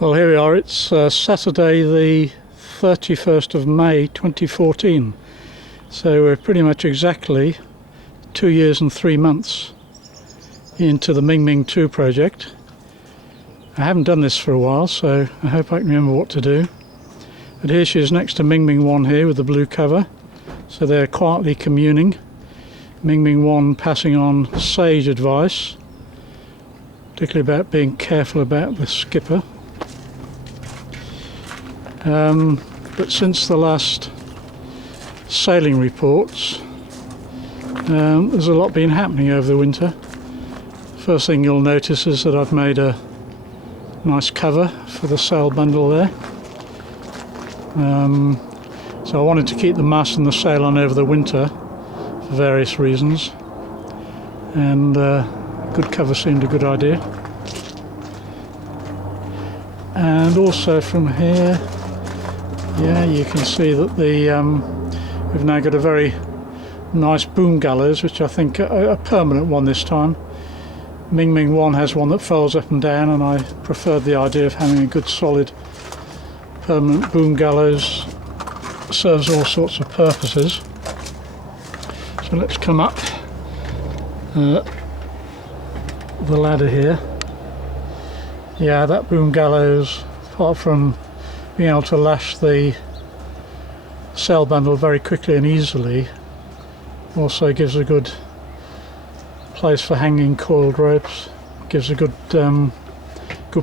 Well, here we are. It's Saturday the 31st of May 2014. So we're pretty much exactly 2 years and 3 months into the Mingming II project. I haven't done this for a while, so I hope I can remember what to do. But here she is next to Mingming I here with the blue cover. So they're quietly communing. Mingming I passing on sage advice, particularly about being careful about the skipper. But since the last sailing reports, there's a lot been happening over the winter. First thing you'll notice is that I've made a nice cover for the sail bundle there. So I wanted to keep the mast and the sail on over the winter for various reasons, and good cover seemed a good idea. And also from here, yeah, you can see that we've now got a very nice boom gallows, which I think a permanent one this time. Mingming I has one that folds up and down, and I preferred the idea of having a good solid permanent boom gallows. Serves all sorts of purposes. So let's come up the ladder here. Yeah, that boom gallows, apart from being able to lash the sail bundle very quickly and easily, also gives a good place for hanging coiled ropes. Gives a good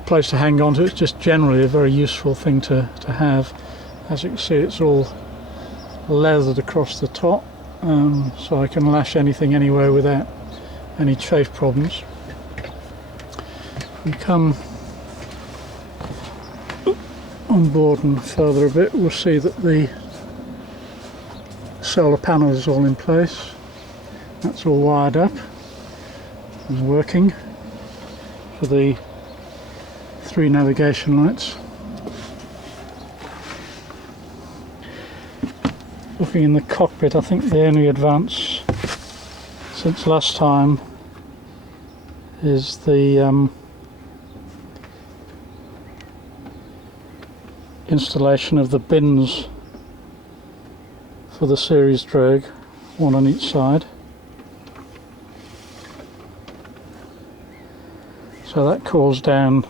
place to hang on to. It's just generally a very useful thing to have. As you can see, it's all leathered across the top, so I can lash anything anywhere without any chafe problems. If we come on board and further a bit, we'll see that the solar panel is all in place. That's all wired up and working for the 3 navigation lights. Looking in the cockpit, I think the only advance since last time is the installation of the bins for the series drogue, one on each side. So that cools down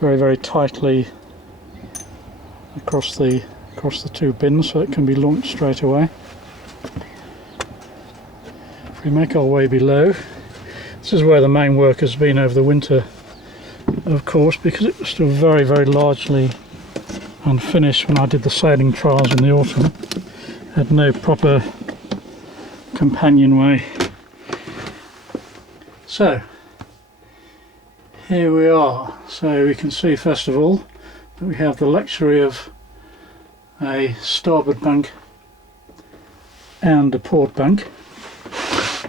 very, very tightly across the 2 bins, so it can be launched straight away. If we make our way below, this is where the main work has been over the winter, of course, because it was still very, very largely unfinished when I did the sailing trials in the autumn. Had no proper companionway. So here we are. So we can see first of all that we have the luxury of a starboard bunk and a port bunk.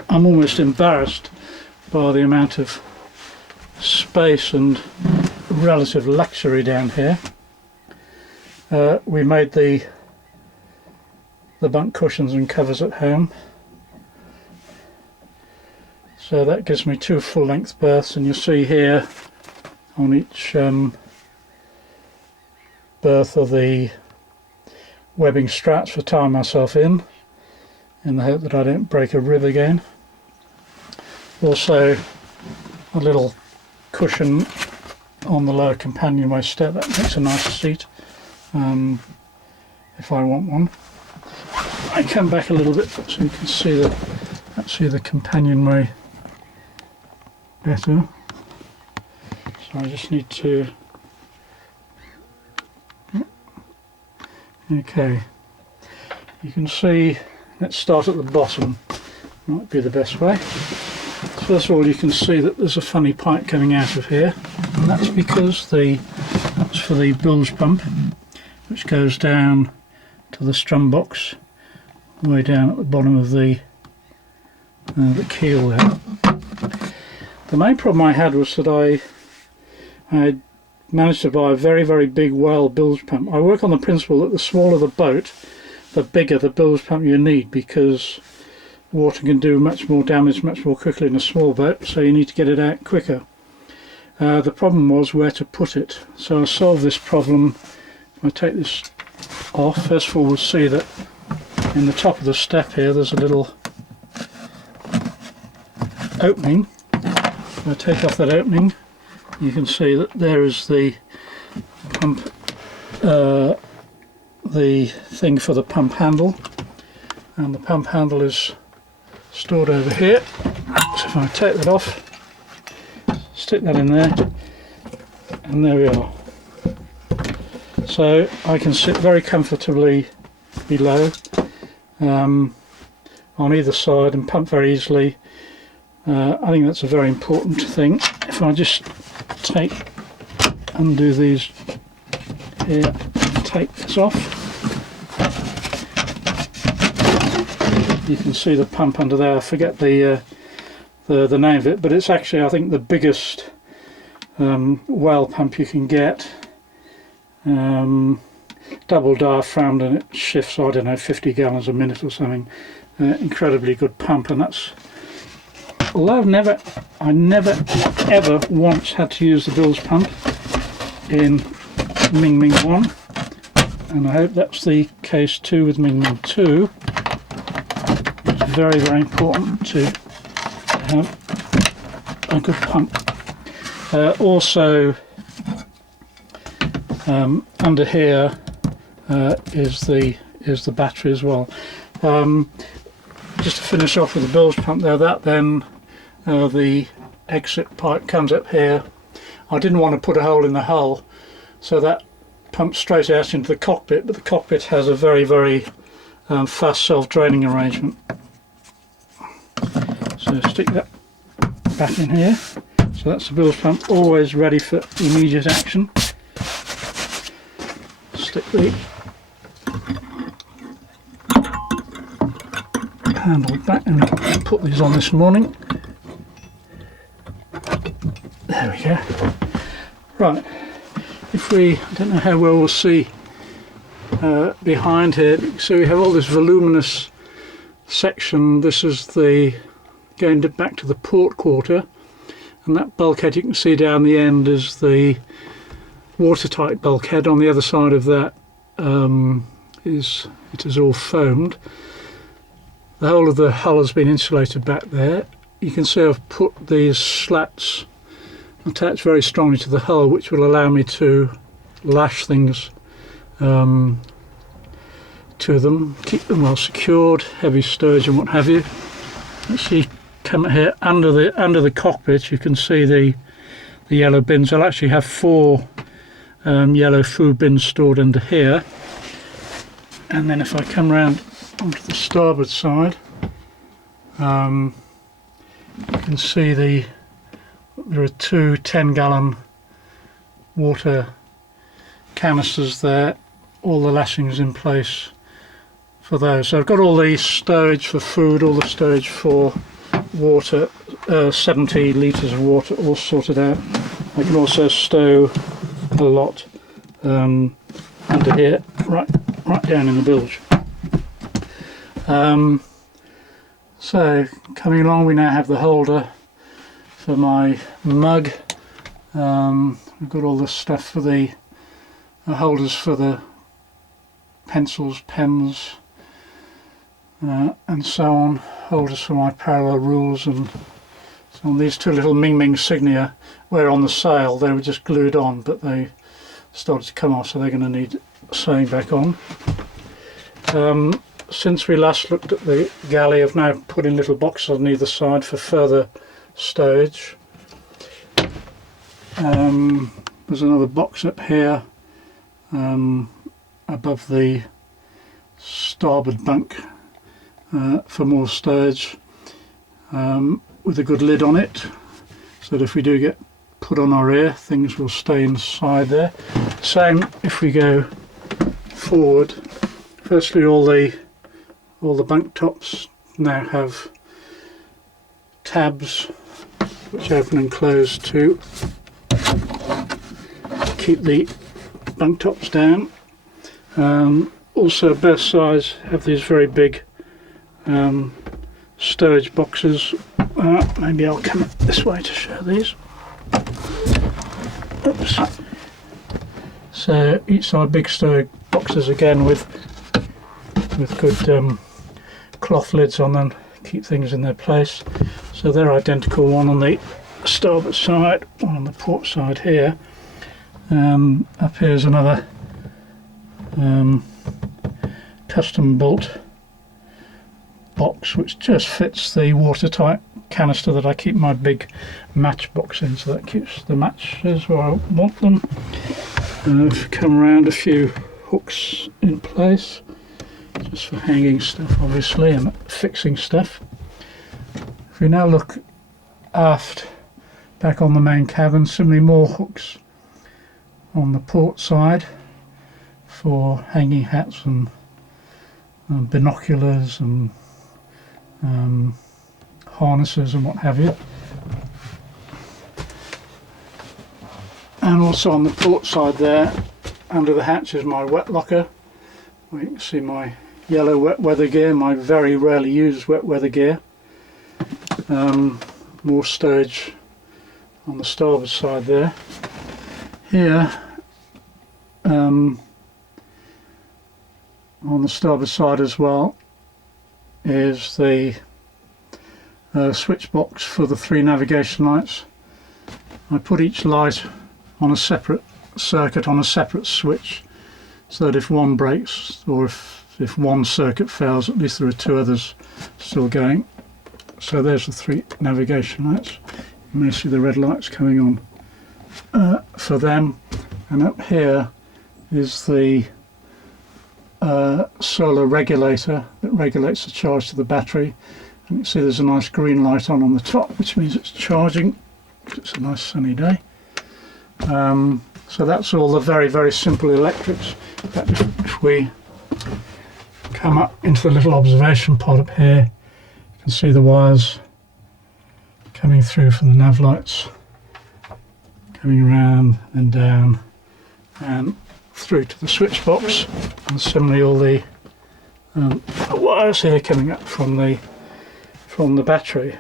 I'm almost embarrassed by the amount of space and relative luxury down here. We made the bunk cushions and covers at home, so that gives me 2 full-length berths, and you'll see here on each berth are the webbing straps for tying myself in the hope that I don't break a rib again. Also a little cushion on the lower companionway step. That makes a nice seat if I want one. I come back a little bit so you can see the companionway better. So I just need to... Okay, you can see, let's start at the bottom, might be the best way. First of all, you can see that there's a funny pipe coming out of here, and that's because that's for the bilge pump, which goes down to the strum box, way down at the bottom of the keel there. The main problem I had was that I had managed to buy a very, very big whale bilge pump. I work on the principle that the smaller the boat, the bigger the bilge pump you need, because water can do much more damage much more quickly in a small boat, so you need to get it out quicker. The problem was where to put it, so I solved this problem. If I take this off, first of all we'll see that in the top of the step here there's a little opening. If I take off that opening, you can see that there is the pump, the thing for the pump handle, and the pump handle is stored over here. So if I take that off, stick that in there, and there we are. So I can sit very comfortably below on either side and pump very easily. I think that's a very important thing. If I just undo these here, take this off, you can see the pump under there. I forget the name of it, but it's actually, I think, the biggest well pump you can get. Double diaphragmed, and it shifts, I don't know, 50 gallons a minute or something. Incredibly good pump, and that's, although I never ever once had to use the Bilge pump in Mingming I, and I hope that's the case too with Mingming II. It's very, very important to have a good pump. Also, under here is the battery as well. Just to finish off with the Bilge pump there, that then the exit pipe comes up here. I didn't want to put a hole in the hull, so that pumps straight out into the cockpit, but the cockpit has a very, very fast self-draining arrangement. So stick that back in here. So that's the Bilge pump, always ready for immediate action. Stick the handle back, and put these on this morning. There we go. Right, if we, I don't know how well we'll see behind here, so we have all this voluminous section. This is the going back to the port quarter, and that bulkhead you can see down the end is the watertight bulkhead. On the other side of that it is all foamed. The whole of the hull has been insulated back there. You can see I've put these slats attached very strongly to the hull, which will allow me to lash things to them, keep them well secured, heavy stowage and what have you. Actually, come here under the cockpit, you can see the yellow bins. I'll actually have 4 yellow food bins stored under here, and then if I come round onto the starboard side, you can see there are 2 10-gallon water canisters there, all the lashings in place for those. So I've got all the stowage for food, all the stowage for water, 70 litres of water all sorted out. I can also stow a lot under here, right down in the bilge. So coming along, we now have the holder for my mug. We've got all the stuff for the holders for the pencils, pens, and so on. Holders for my parallel rules and so on. These 2 little Mingming Signia were on the sail. They were just glued on, but they started to come off, so they're going to need sewing back on. Since we last looked at the galley, I've now put in little boxes on either side for further stowage. There's another box up here above the starboard bunk for more stowage, with a good lid on it, so that if we do get put on our ear, things will stay inside there. Same if we go forward. Firstly, all the bunk tops now have tabs which open and close to keep the bunk tops down. Also, both sides have these very big stowage boxes. Maybe I'll come this way to show these. oops. So each side big stove boxes again with good cloth lids on them, keep things in their place. So they're identical, one on the starboard side, one on the port side here. Up here is another custom built box which just fits the watertight canister that I keep my big matchbox in, so that keeps the matches where I want them. I've come around a few hooks in place just for hanging stuff obviously and fixing stuff. If we now look aft back on the main cabin, similarly more hooks on the port side for hanging hats and binoculars and harnesses and what have you. And also on the port side there, under the hatch is my wet locker, where you can see my yellow wet weather gear, my very rarely used wet weather gear. More stowage on the starboard side there. Here, on the starboard side as well, is the switch box for the 3 navigation lights. I put each light on a separate circuit on a separate switch, so that if one breaks or if one circuit fails, at least there are 2 others still going. So there's the 3 navigation lights. You may see the red lights coming on for them. And up here is the solar regulator that regulates the charge to the battery. And you can see there's a nice green light on the top, which means it's charging. It's a nice sunny day. So that's all the very, very simple electrics. In fact, if we come up into the little observation pod up here, you can see the wires coming through from the nav lights, coming around and down and through to the switch box, and similarly all the wires here coming up from the battery.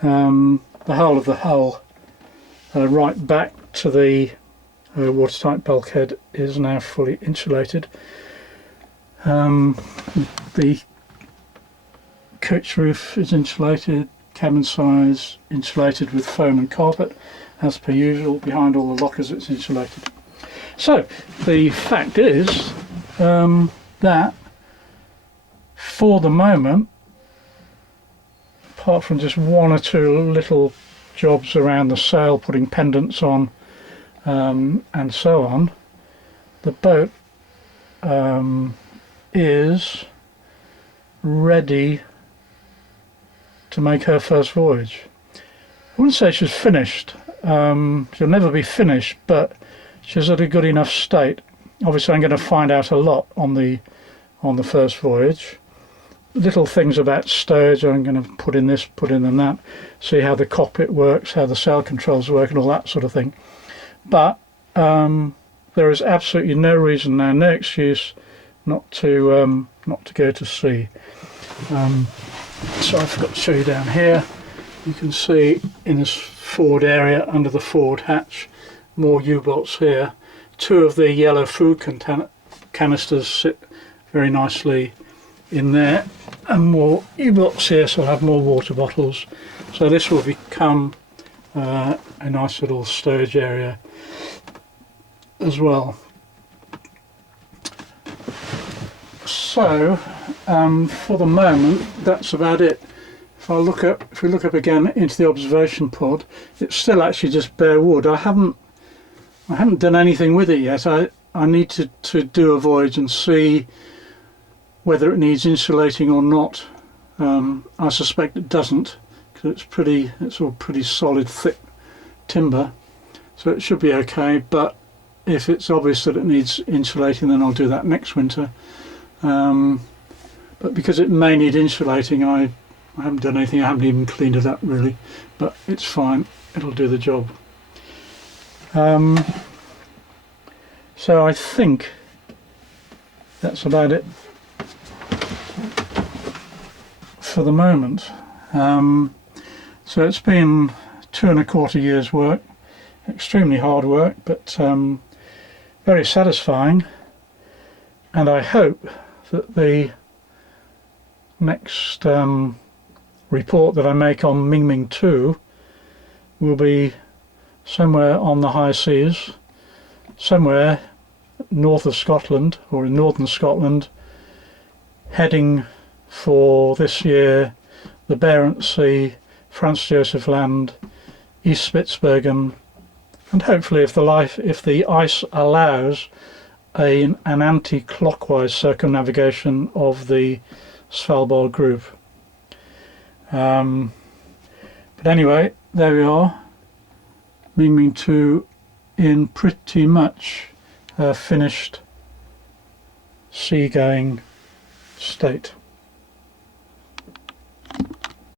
The whole of the hull right back to the watertight bulkhead is now fully insulated. The coach roof is insulated, cabin size insulated with foam and carpet as per usual. Behind all the lockers it's insulated. So the fact is that for the moment, apart from just 1 or 2 little jobs around the sail, putting pendants on and so on, the boat is ready to make her first voyage. I wouldn't say she's finished. She'll never be finished, but she's at a good enough state. Obviously I'm going to find out a lot on the first voyage. Little things about stowage, I'm going to put in this, put in that, see how the cockpit works, how the sail controls work and all that sort of thing. But there is absolutely no reason now, no excuse not to go to sea. So I forgot to show you down here. You can see in this forward area under the forward hatch more U-bolts here. 2 of the yellow food canisters sit very nicely in there, and more U-bolts here, so I'll have more water bottles. So this will become a nice little storage area as well. So for the moment that's about it. If we look up again into the observation pod, it's still actually just bare wood. I haven't done anything with it yet. I need to do a voyage and see whether it needs insulating or not. I suspect it doesn't, because it's all pretty solid, thick timber, so it should be okay. But if it's obvious that it needs insulating, then I'll do that next winter. But because it may need insulating, I haven't done anything. I haven't even cleaned it up really, but it's fine. It'll do the job. So I think that's about it for the moment. So it's been 2¼ years work. extremely hard work, but very satisfying, and I hope that the next report that I make on Mingming II will be somewhere on the high seas, somewhere north of Scotland or in northern Scotland, heading for this year the Barents Sea, Franz Josef Land, East Spitsbergen, and hopefully, if the ice allows, an anti-clockwise circumnavigation of the Svalbard group. But anyway, there we are, Mingming II in pretty much a finished seagoing state.